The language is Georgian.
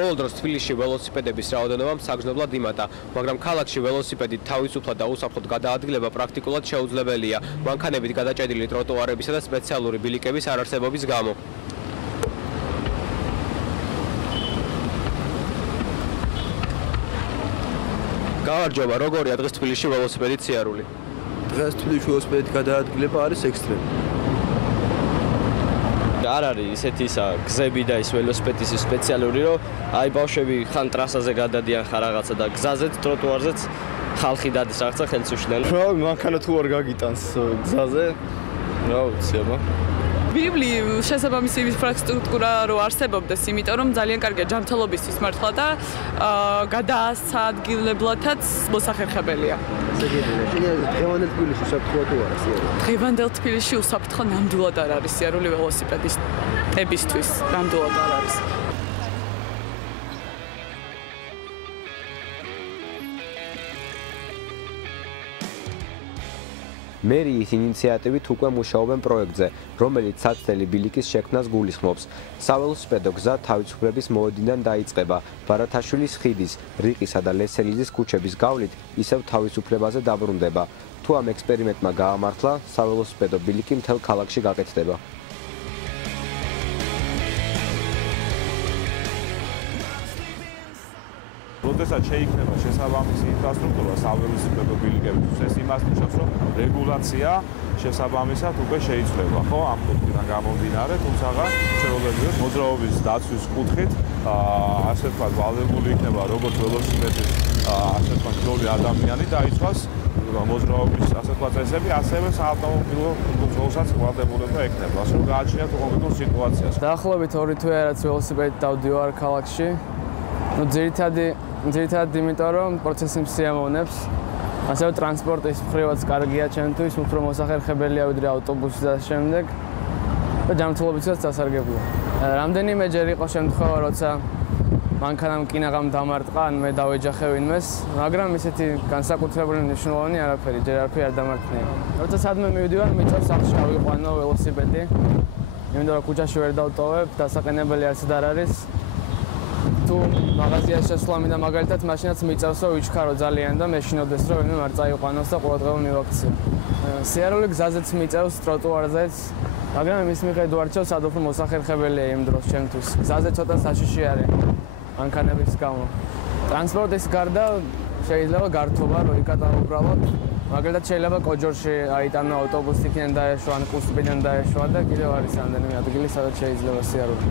ბოლო დროს თბილისში ველოსიპედების რაოდენობა მსაგრძნობლად იმატა, მაგრამ ქალაქში ველოსიპედით თავისუფლად და უსაფრთხოდ გადაადგილება პრაქტიკულად შეუძლებელია, მანქანებით გადაჭედილი ტროტუარებისა და სპეციალური ბილიკების არარსებობის გამო. გამარჯობა, როგორია დღეს თბილისში ველოსიპედით სიარული? დღეს თბილისში ველოსიპედით გადაადგილება არის ექსტრემი. არ არის ისეთი გზები და ის ველოსიპედის სპეციალური, რომ აი ბავშვები ხან ტრასაზე გადადიან ხარ რაღაცა და გზაზეც, ტროტუარზეც ხალხი დადის რაღაცა ხელს უშლიან. რა მანქანა თუ არ გაგიტანს გზაზე, რა ვიცი აბა. ვიბლი შესაბამისი ინფრასტრუქტურა რო არსებობდეს, იმიტომ რომ ძალიან კარგია ჯანმრთელობისთვის მართლა და გადასაადგილებლათაც მოსახერხებელია. დღევანდელ თბილისში უსაფრთხოა თუ არა სიარული? დღევანდელ თბილისში უსაფრთხო ნამდვილად არ არის სიარული ველოსიპედისტების, ნამდვილად არ არის. მერიის ინიციატივით უკვე მუშაობენ პროექტზე, რომელიც საცდელი ბილიკის შექმნას გულისხმობს. საველოსიპედო გზა თავისუფლების მოედნიდან დაიწყება, ბარათაშვილის ხიდის, რიყისა და ლესელიძის ქუჩების გავლით ისევ თავისუფლებაზე დაბრუნდება. თუ ამ ექსპერიმენტმა გაამართლა, საველოსიპედო ბილიკი მთელ ქალაქში გაკეთდება. როდესაც შეიქმნება შესაბამისი ინფრასტრუქტურა საველოსიპედო ბილიკებისთვის, ეს იმას ნიშნავს, რომ რეგულაცია შესაბამისად უკვე შეიცვლება, ხო, ამ კუთხიდან გამომდინარე, თუმცა შეუძლებელია მოძრაობის დაცვის კუთხით, ასე ვთქვათ, ვალდებული იქნება როგორც ველოსიპედის, ასე ვთქვათ, ძველი ადამიანი დაიცვას მოძრაობის, ასე ვთქვათ, წესები, ასევე საავტომობილო კონტროლსაც ვალდებულება ექნება, ასე რომ გააჩნიათ კონკრეტულ სიტუაციას. დაახლოებით 2 თვე რაც ველოსიპედით დავდივარ ქალაქში. ძირითადად იმიტომ რომ პროცესი მსიამოვნებს, ასევე ტრანსპორტის მხრივაც კარგია ჩემთვის, უფრო მოსახერხებელია ვიდრე ავტობუსი და შემდეგ და ჯანმრთელობითაც დასარგებლოა. რამდენიმეჯერ იყო შემთხვევა, როცა მანქანამ კინაღამ დამარტყა, ან მე დავეჯახე ვინმეს, მაგრამ ისეთი განსაკუთრებული მნიშვნელოვანი არაფერი, ჯერ არაფერი არ დამარტყნია. როცა სადმე მივდივარ, მიწევს სახლში ავიყვანო ველოსიპედი, იმიტომ რომ ქუჩაში ვერ დავტოვებ, დასაყენებელი არცად არ არის. თუ მაღაზიაში შესვლა მინდა მაგალითად მაშინაც მიწევს რომ ვიჩქარო ძალიან და მეშინოდეს რომ ვინმე არ წაიყვანოს და ყოველდღიურად მივაქციო. სიარული გზაზეც მიწევს, ტროტუარზეც, მაგრამ იმის მიხედვით არჩევ სად უფრო მოსახერხებელია იმ დროს ჩემთვის. გზაზე ცოტა საშიში არის მანქანების გამო. ტრანსპორტის გარდა შეიძლება გართობა რო იკატა უბრალოდ. მაგალითად შეიძლება კოჯორში აიტანო ავტობუსი იქიდან დაეშვა ან კუსპიდან დაეშვა და კიდევ არის რამდენიმე ადგილი სადაც შეიძლება სიარული.